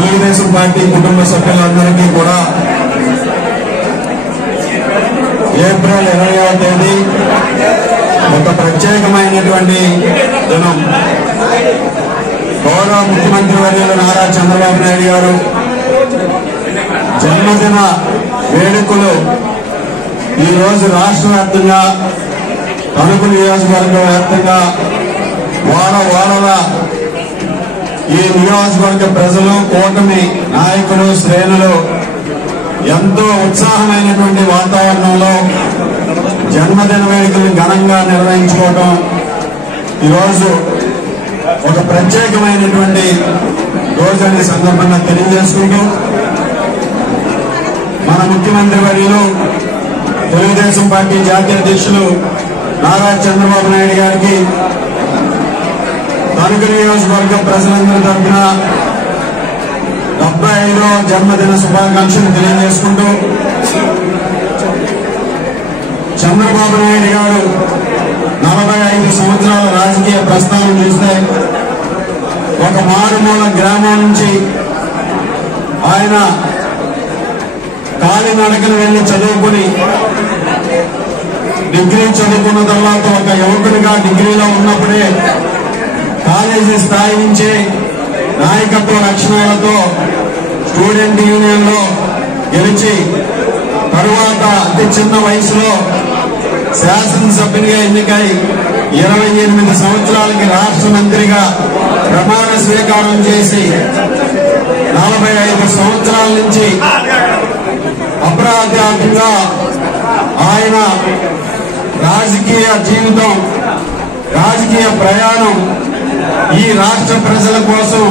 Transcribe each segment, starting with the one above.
Telugu Desam party కుటుంబ సభ్యులందరికీ కూడా ఏప్రిల్ 20వ తేదీ ఒక ప్రత్యేకమైనటువంటి దినం. గౌరవ ముఖ్యమంత్రి వర్యులు నారా చంద్రబాబు నాయుడు గారు జన్మదిన వేడుకలు ఈరోజు రాష్ట్ర వ్యాప్తంగా తణుకు నియోజకవర్గ వ్యాప్తంగా వాడల ఈ నియోజకవర్గ ప్రజలు, కూటమి నాయకులు, శ్రేణులు ఎంతో ఉత్సాహమైనటువంటి వాతావరణంలో జన్మదిన వేడుకలు ఘనంగా నిర్వహించుకోవడం ఈరోజు ఒక ప్రత్యేకమైనటువంటి రోజు సందర్భంగా తెలియజేసుకుంటూ, మన ముఖ్యమంత్రి వర్యులు తెలుగుదేశం పార్టీ జాతీయ అధ్యక్షులు నారా చంద్రబాబు నాయుడు గారికి తణుకు నియోజకవర్గ ప్రజలందరి తరఫున 75వ జన్మదిన శుభాకాంక్షలు తెలియజేసుకుంటూ, చంద్రబాబు నాయుడు గారు 45 సంవత్సరాల రాజకీయ ప్రస్థానం చూస్తే ఒక మారుమూల గ్రామం నుంచి ఆయన కాలినడకను వెళ్లి చదువుకుని డిగ్రీ చదువుకున్న తర్వాత ఒక యువకునిగా డిగ్రీలో ఉన్నప్పుడే కాలేజీ స్థాయి నుంచి నాయకత్వ లక్షణాలతో స్టూడెంట్ యూనియన్ లో గెలిచి తరువాత అతి చిన్న వయసులో శాసనసభ్యునిగా ఎన్నికై 28 సంవత్సరాలకి రాష్ట్ర మంత్రిగా ప్రమాణ స్వీకారం చేసి 45 సంవత్సరాల నుంచి అప్రతిహతంగా ఆయన రాజకీయ జీవితం, రాజకీయ ప్రయాణం ఈ రాష్ట్ర ప్రజల కోసం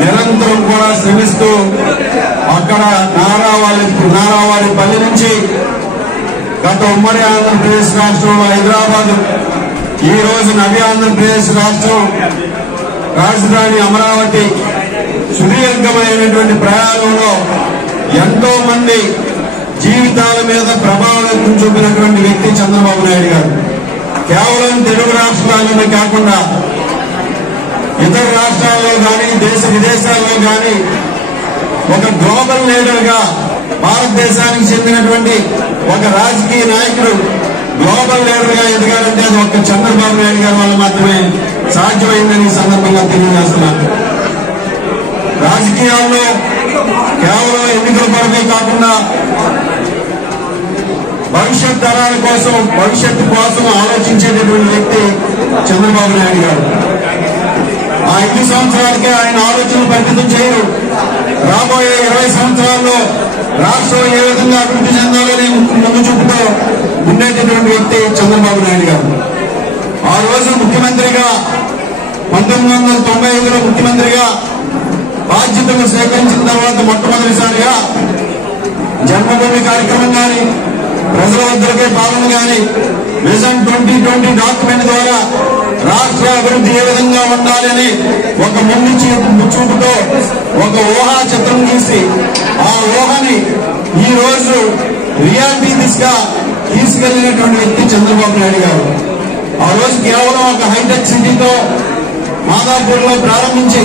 నిరంతరం కూడా శ్రమిస్తూ అక్కడ నారావారిపల్లి నుంచి గత ఉమ్మడి ఆంధ్రప్రదేశ్ రాష్ట్రంలో హైదరాబాద్, ఈ రోజు నవ్య ఆంధ్రప్రదేశ్ రాష్ట్రం రాజధాని అమరావతి సుదీర్ఘమైనటువంటి ప్రయాణంలో ఎంతో మంది జీవితాల మీద ప్రభావం చూపినటువంటి వ్యక్తి చంద్రబాబు నాయుడు గారు. కేవలం తెలుగు రాష్ట్రాల్లోనే కాకుండా ఇతర రాష్ట్రాల్లో కానీ దేశ విదేశాల్లో కానీ ఒక గ్లోబల్ లీడర్ గా భారతదేశానికి చెందినటువంటి ఒక రాజకీయ నాయకుడు గ్లోబల్ లీడర్ గా ఎదగాలంటే అది ఒక్క చంద్రబాబు నాయుడు గారి వల్ల మాత్రమే సాధ్యమైందని ఈ సందర్భంగా తెలియజేస్తున్నాను. రాజకీయాల్లో కేవలం ఎన్నికల కొరకే కాకుండా భవిష్యత్ తరాల కోసం, భవిష్యత్తు కోసం ఆలోచించేటటువంటి వ్యక్తి చంద్రబాబు నాయుడు గారు. ఆ 5 సంవత్సరాలకే ఆయన ఆలోచనలు పరిమితం చేయరు. రాబోయే 20 సంవత్సరాల్లో రాష్ట్రం ఏ విధంగా అభివృద్ధి చెందాలని ముందు చూపుతూ ఉండేటటువంటి వ్యక్తి చంద్రబాబు నాయుడు గారు. ఆ రోజు ముఖ్యమంత్రిగా 1995లో ముఖ్యమంత్రిగా బాధ్యతలు స్వీకరించిన తర్వాత మొట్టమొదటిసారిగా జన్మభూమి కార్యక్రమం కానీ, ప్రజల వద్దకే పాలన కానీ, విజన్ 2020 డాక్యుమెంట్ ద్వారా రాష్ట్ర అభివృద్ధి ఏ విధంగా ఉండాలని ఒక ముందు చూపుతో ఒక ఊహా చిత్రం గీసి ఆ ఊహని ఈ రోజు రియాలిటీ దిశగా తీసుకెళ్లినటువంటి వ్యక్తి చంద్రబాబు నాయుడు గారు. ఆ రోజు కేవలం ఒక హైటెక్ సిటీతో మాదాపూర్ లో ప్రారంభించి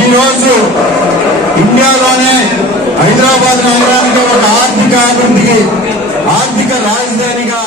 ఈ రోజు ఇండియాలోనే హైదరాబాద్ నగరానికి ఒక ఆర్థిక అభివృద్ధికి, ఆర్థిక రాజధానిగా